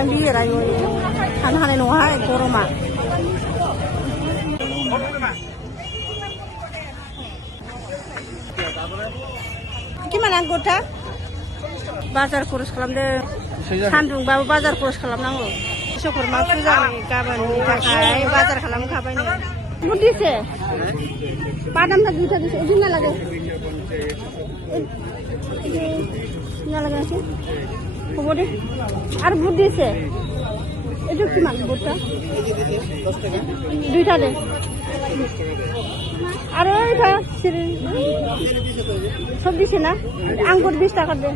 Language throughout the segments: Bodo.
बिराद बिहिर आयु थानो हानाय नङाहाय गरमा किमान आंगुरथा बाजार खरस खालामदों सान्दुंबाबो बाजार खरस खालामनांगौ बिश्वकर्मा फुजानि गाबोननि थाखाय बाजार खालामखाबाय नो बुट दिसे बादामটা দুইটা দিছে এদিন না লাগে না লাগে আছে হ'ব দে আর বুট দিছে এটো কিমান বুটটা 10 টাকা দুইটা দে আর ওইটা সব দিছে না আঙ্গুর 20 টাকা দে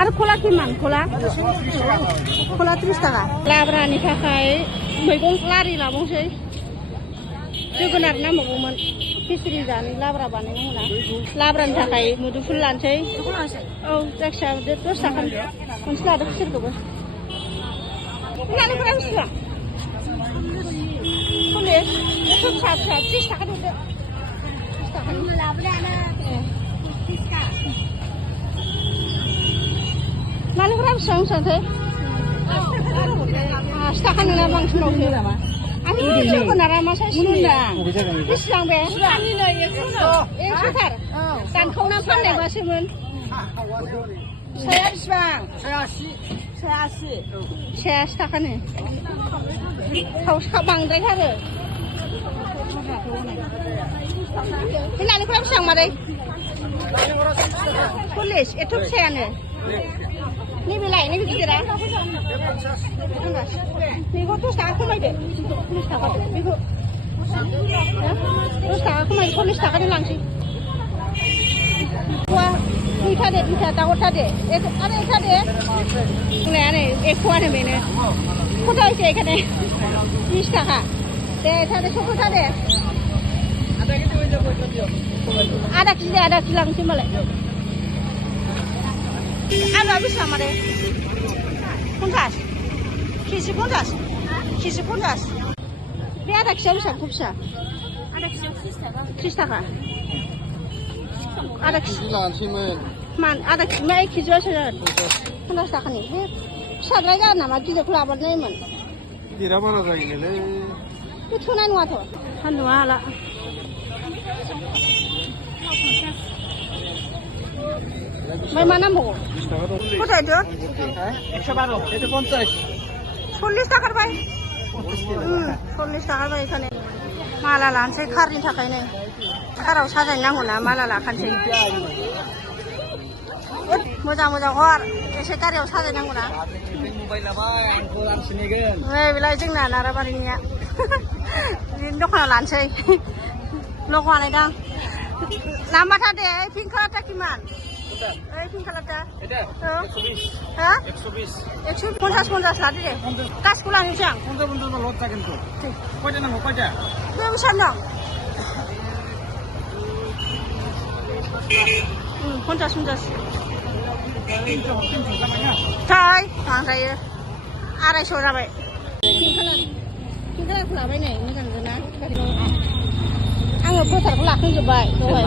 আর খোলা কিমান খোলা 30 টাকা लाब्रानि थाखाय मैगं लारि लाबावसै जोगोनार नांबावगौमोन खिचुरि जानो लाब्रा बानायनांगौ ना लाब्रानि थाखाय मुदुफुल लानोसै औ जायखिया 10 टाका मोनसे लादो खुसेरखौबो लानोफोरा बेसेबां 30 टाका दोनदो 30 टाकानि लानोफोरा बेसेबां बेसेबांथाय 5 टाका नोंना बांसिन बावसो आंनि जोगोनारा मा साइज बेसेबां बे आंनिनो 100 थार दानखावना फाननायबासोमोन साया बेसेबां 86 टाकानो थाव बांद्रायथारो बे नालेंखरा बेसेबां मादै 40 एथ' फिसायानो नैबेलाय नैबे गिदिरा बेखौ 10 टाका खमायदो 30 टाका बेखौ 10 टाका खमाय 40 टाकानि लांसै दुइथा दे दुइथा दावरथा दे आरो एकथा दे बुंनाया नै एकथानो बेनो কত হয়েছে এখানে 20 টাকা দে এখানে ছোটটা দে আধা কেজি লাংছি মালাই আলু বেশি মারে 50 কেজি 50 बे आधा केजियाव बेसेबां फिसा आधा केजियाव 30 टाका आधा केजि लानोसैमोन मान आधा केजि मा 1 केजियावसो 50 टाकानि बे फिसाद्राय जागोन नामा गिदिरखौ लाबोनायमोन गिदिरा बारा जायोलै बे थोनाय नङाथ' सान्दुङा हाला ओमफ्राय मा नांबावगौ कथायदो 112 এটা 50 40 টাকার ভাই 40 টাকার ভাই এখানে মালা লানसै खारनि थाखाय नै खाराव साजायनांगौ ना माला लाखानोसै मोजां हर एसे गारियाव साजायनांगौ ना मबाइल लाबाय आंखौ लानसिगोन ओइ बेलाय जोंना नाराबारिनिया बिनि दखानाव लानसै लग बानायदां नाम्बारथा दे पिंक कालारथा किमान ओइ पिंक कालारथा এটা 120 হ্যাঁ 150 लादो दे गासैखौ लानोसै आं 50 लट जागोन तो कयटा नांगौ कयटा बे बेसेबां दं 50 थाय बांद्रायो 250 जाबाय पिंक कालारखौ लाबाय नै मोजां गोना आङो फोथारखौ लाखांजोब्बाय दहाय